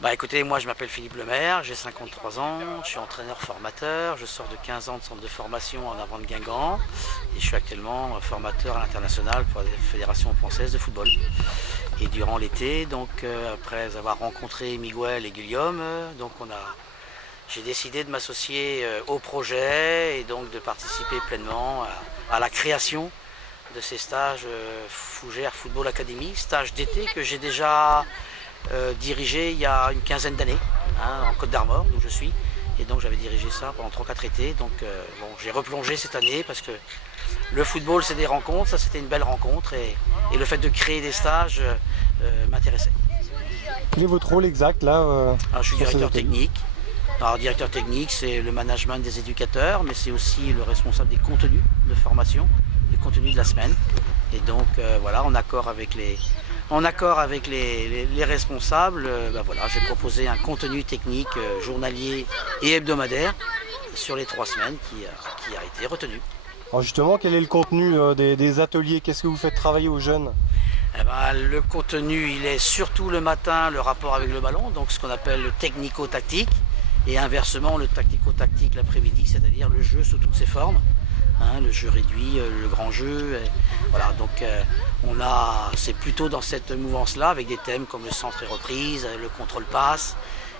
Bah écoutez, moi je m'appelle Philippe Lemaire, j'ai 53 ans, je suis entraîneur-formateur, je sors de 15 ans de centre de formation en avant de Guingamp et je suis actuellement formateur à l'international pour la Fédération française de football. Et durant l'été, après avoir rencontré Miguel et Guillaume, j'ai décidé de m'associer au projet et donc de participer pleinement à la création de ces stages Fougères Football Academy, stages d'été que j'ai déjà dirigé il y a une quinzaine d'années, en Côte d'Armor, d'où je suis. Et donc j'avais dirigé ça pendant 3-4 étés. Donc j'ai replongé cette année parce que le football c'est des rencontres, ça c'était une belle rencontre et le fait de créer des stages m'intéressait. Quel est votre rôle exact là Alors, je suis directeur technique. Alors directeur technique c'est le management des éducateurs, mais c'est aussi le responsable des contenus de formation, des contenus de la semaine. Et donc voilà, en accord avec les responsables, j'ai proposé un contenu technique journalier et hebdomadaire sur les 3 semaines qui a été retenu. Alors justement, quel est le contenu des ateliers? Qu'est-ce que vous faites travailler aux jeunes? Le contenu, il est surtout le matin, le rapport avec le ballon, donc ce qu'on appelle le technico-tactique, et inversement le tactico-tactique l'après-midi, c'est-à-dire le jeu sous toutes ses formes. Le jeu réduit, le grand jeu, voilà, donc c'est plutôt dans cette mouvance-là avec des thèmes comme le centre et reprise, le contrôle-passe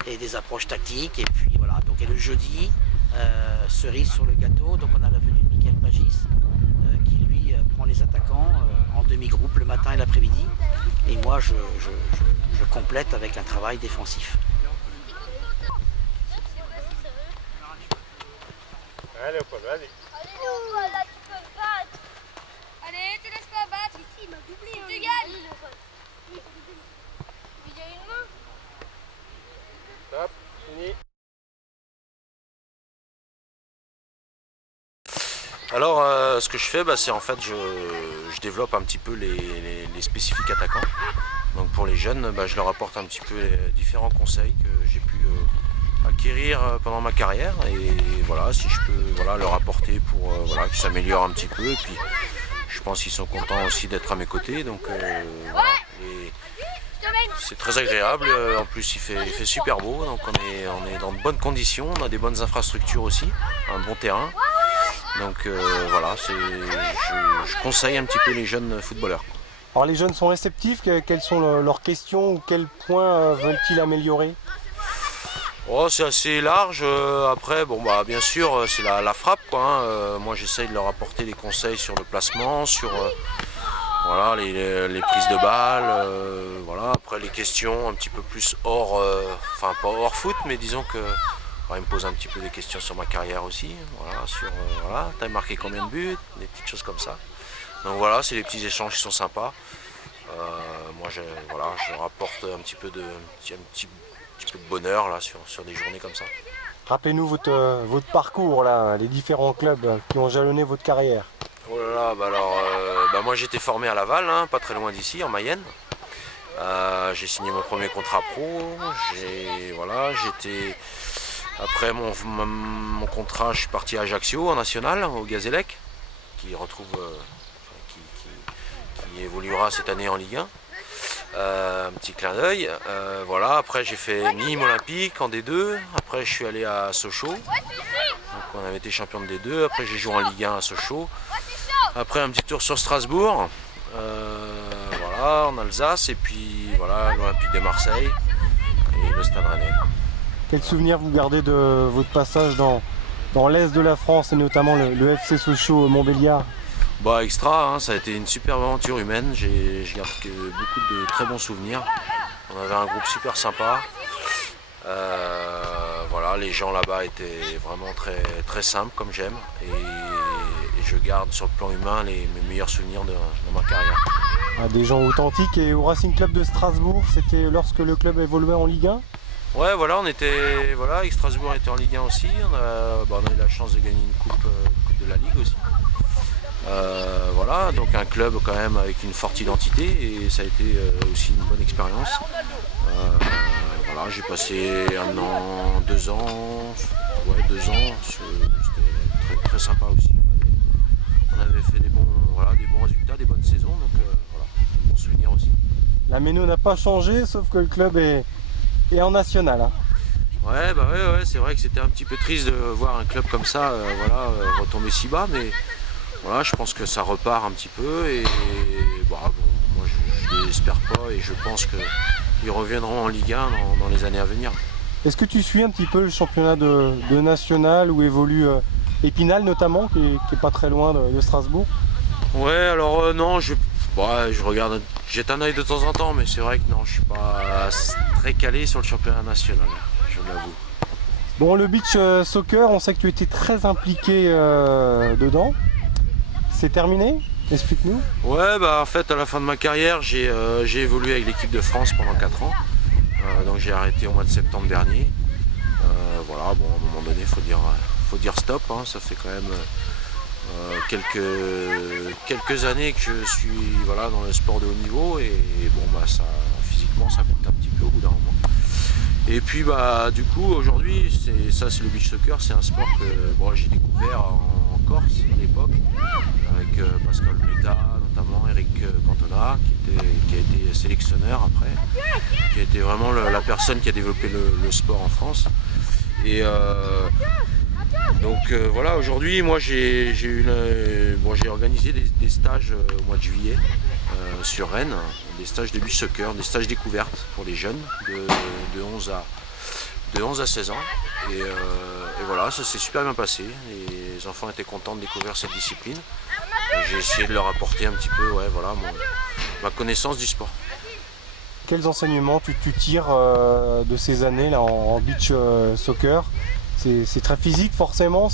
et des approches tactiques. Et puis voilà, donc et le jeudi, cerise sur le gâteau, donc on a la venue de Michael Pagis qui lui prend les attaquants en demi-groupe le matin et l'après-midi. Et moi je complète avec un travail défensif. Allez, vas-y. Là, tu peux te battre. Allez, te laisse pas battre. Ici, il m'a doublé. Tu gagnes. Il y a une main. Stop, fini. Alors, ce que je fais, c'est en fait, je développe un petit peu les spécifiques attaquants. Donc pour les jeunes, je leur apporte un petit peu les différents conseils que j'ai pu acquérir pendant ma carrière. Et voilà, si je peux leur apporter pour qu'ils s'améliorent un petit peu. Et puis, je pense qu'ils sont contents aussi d'être à mes côtés. Donc, c'est très agréable. En plus, il fait super beau. Donc, on est dans de bonnes conditions. On a des bonnes infrastructures aussi, un bon terrain. Donc je conseille un petit peu les jeunes footballeurs. Alors les jeunes sont réceptifs, quelles sont leurs questions ou quels points veulent-ils améliorer? C'est assez large. Après, bien sûr, c'est la frappe, quoi. Moi, j'essaye de leur apporter des conseils sur le placement, sur les prises de balles. Après, les questions un petit peu plus hors, pas hors foot, mais disons que il me pose un petit peu des questions sur ma carrière aussi. T'as marqué combien de buts, des petites choses comme ça. Donc voilà, c'est des petits échanges qui sont sympas. Moi, je leur apporte un petit peu de bonheur là, sur des journées comme ça. Rappelez-nous votre parcours, là, les différents clubs qui ont jalonné votre carrière. Oh là là, moi j'étais formé à Laval, pas très loin d'ici, en Mayenne. J'ai signé mon premier contrat pro. Après mon contrat, je suis parti à Ajaccio en national, au Gazélec, qui évoluera cette année en Ligue 1. Un petit clin d'œil. Après j'ai fait Nîmes Olympique en D2. Après je suis allé à Sochaux. Donc on avait été champion de D2. Après j'ai joué en Ligue 1 à Sochaux. Après un petit tour sur Strasbourg. En Alsace. Et puis l'Olympique de Marseille et le Stade Rennais. Quel souvenir vous gardez de votre passage dans l'est de la France et notamment le FC Sochaux Montbéliard? Extra, ça a été une superbe aventure humaine, j'ai gardé beaucoup de très bons souvenirs. On avait un groupe super sympa. Les gens là-bas étaient vraiment très, très simples comme j'aime. Et je garde sur le plan humain mes meilleurs souvenirs de ma carrière. Des gens authentiques. Et au Racing Club de Strasbourg, c'était lorsque le club évoluait en Ligue 1? Ouais, avec Strasbourg était en Ligue 1 aussi. On a eu la chance de gagner une coupe de la Ligue aussi. Donc un club quand même avec une forte identité et ça a été aussi une bonne expérience. J'ai passé 1 an, 2 ans, 2 ans, c'était très, très sympa aussi. On avait fait des bons résultats, des bonnes saisons, donc des bons souvenirs aussi. La méno n'a pas changé, sauf que le club est Et en national, hein. Ouais, bah ouais, c'est vrai que c'était un petit peu triste de voir un club comme ça retomber si bas, mais voilà, je pense que ça repart un petit peu et bon, moi je l'espère pas et je pense qu'ils reviendront en Ligue 1 dans les années à venir. Est-ce que tu suis un petit peu le championnat de national où évolue Épinal notamment, qui est pas très loin de Strasbourg? Ouais, alors non, je regarde, jette un œil de temps en temps, mais c'est vrai que non, je suis pas très calé sur le championnat national, je l'avoue. Bon, le beach soccer, on sait que tu étais très impliqué dedans. C'est terminé? Explique-nous. Ouais, bah en fait, à la fin de ma carrière, j'ai évolué avec l'équipe de France pendant 4 ans. Donc j'ai arrêté au mois de septembre dernier. Voilà, bon, à un moment donné, faut dire stop, hein, ça fait quand même quelques années que je suis dans le sport de haut niveau et bon bah ça physiquement ça coûte un petit peu au bout d'un moment. Et puis bah du coup aujourd'hui c'est le beach soccer, c'est un sport que j'ai découvert en Corse à l'époque avec Pascal Meta notamment, Eric Cantona qui a été sélectionneur après, qui a été vraiment la personne qui a développé le sport en France. Et donc voilà, aujourd'hui moi j'ai organisé des stages au mois de juillet sur Rennes, des stages de beach soccer, des stages découvertes pour les jeunes de 11 à 16 ans. Et voilà, ça s'est super bien passé. Les enfants étaient contents de découvrir cette discipline. J'ai essayé de leur apporter un petit peu ma connaissance du sport. Quels enseignements tu tires de ces années là en beach soccer? C'est très physique forcément.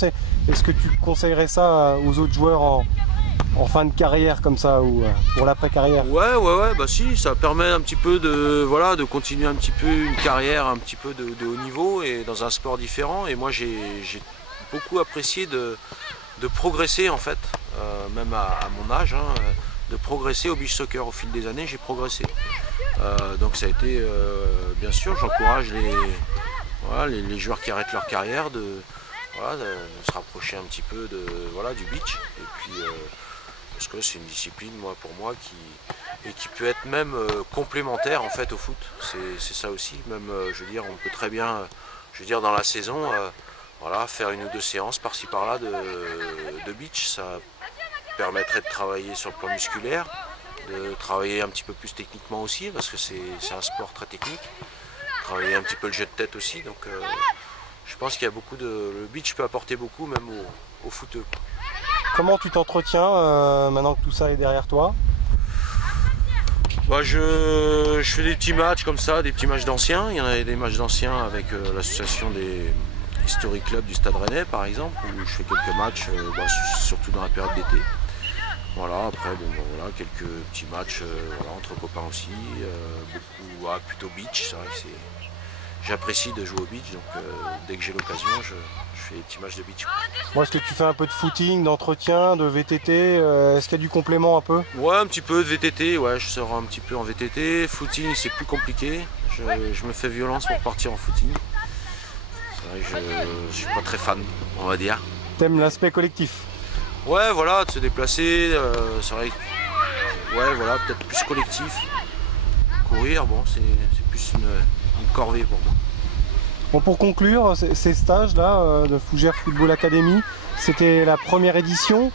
Est-ce que tu conseillerais ça aux autres joueurs en fin de carrière comme ça ou pour l'après-carrière? Ouais, bah si, ça permet un petit peu de continuer un petit peu une carrière un petit peu de haut niveau et dans un sport différent. Et moi j'ai beaucoup apprécié de progresser en fait, même à mon âge, hein, de progresser au beach soccer. Au fil des années, j'ai progressé. Donc ça a été, bien sûr, j'encourage les joueurs qui arrêtent leur carrière de se rapprocher un petit peu du beach. Et puis parce que c'est une discipline pour moi qui peut être même complémentaire en fait au foot. C'est ça aussi. Même je veux dire, on peut très bien, dans la saison, faire 1 ou 2 séances par-ci par-là de beach. Ça permettrait de travailler sur le plan musculaire, de travailler un petit peu plus techniquement aussi, parce que c'est un sport très technique. Travailler un petit peu le jeu de tête aussi. Donc je pense qu'il y a le beach peut apporter beaucoup même aux footeux. Comment tu t'entretiens maintenant que tout ça est derrière toi? Bah, je fais des petits matchs comme ça, des petits matchs d'anciens. Il y en a des matchs d'anciens avec l'association des Historic Club du Stade Rennais par exemple, où je fais quelques matchs, surtout dans la période d'été. Voilà, après quelques petits matchs entre copains aussi, beaucoup plutôt beach, c'est vrai que j'apprécie de jouer au beach, donc dès que j'ai l'occasion je fais des petits matchs de beach. Moi, est-ce que tu fais un peu de footing, d'entretien, de VTT? Est-ce qu'il y a du complément un peu? Ouais, un petit peu de VTT, ouais, je sors un petit peu en VTT. Footing c'est plus compliqué, je me fais violence pour partir en footing. C'est vrai que je suis pas très fan, on va dire. T'aimes l'aspect collectif? Ouais, voilà, de se déplacer, c'est vrai que, peut-être plus collectif. Courir, bon, c'est plus une corvée pour moi. Bon, pour conclure, ces stages-là de Fougères Football Academy, c'était la première édition.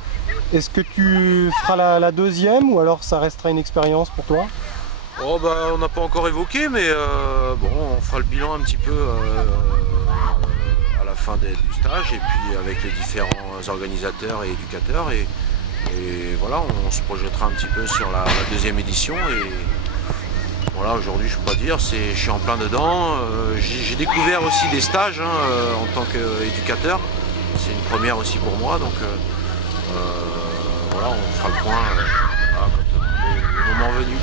Est-ce que tu feras la deuxième ou alors ça restera une expérience pour toi? Oh, bah, on n'a pas encore évoqué, mais on fera le bilan un petit peu à la fin du stage et puis avec les différents organisateurs et éducateurs et voilà, on se projettera un petit peu sur la deuxième édition et voilà, aujourd'hui je peux pas dire, je suis en plein dedans. J'ai découvert aussi des stages en tant qu'éducateur, c'est une première aussi pour moi, donc voilà, on fera le point quand le moment venu.